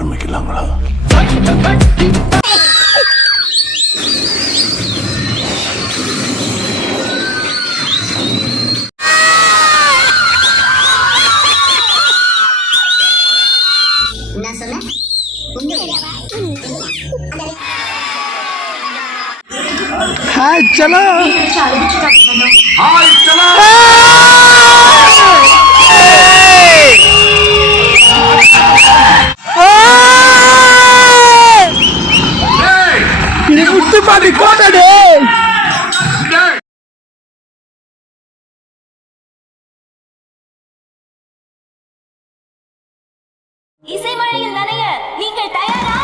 ஆரம்பிக்கலாங்களா? हाय चलो हाय चलो ini mutu padi kota deh. இசை மழையில் நனைய நீங்கள் தயாரா?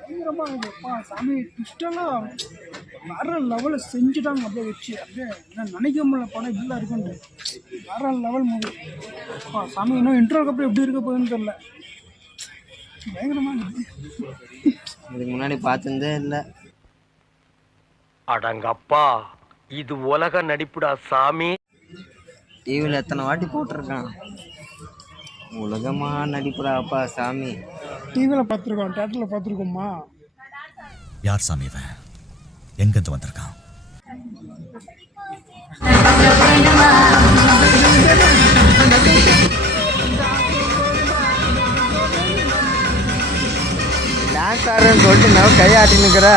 பயங்கரமா இருக்குப்பா சாமி. ட்விஸ்டெல்லாம் வேற லெவலில் செஞ்சுட்டாங்க. அப்படியே வச்சு அப்படியே என்ன நினைக்க முடியல படம் இப்படிலாம் இருக்குன்ட்டு. வேற லெவல் மூவி சாமி. இன்னும் இன்ட்ரோக்கு அப்புறம் எப்படி இருக்க போகுதுன்னு தெரியல. பயங்கரமா இருக்குது. இதுக்கு முன்னாடி பார்த்ததே இல்லை. அடங்கப்பா, இது உலக நடிப்புடா சாமி. டிவியில் எத்தனை வாட்டி போட்டிருக்கான். உலகமா நடிப்புடா அப்பா சாமி. டிவியில் பார்த்துருக்கோம், தேட்டரில் பார்த்துருக்கோம்மா. யார் சாமி இவன்? எங்கிருந்து வந்திருக்கான்? டான்ஸ் ஆடுறேன்னு சொல்லிட்டு நான் கையாட்டி நிற்கிற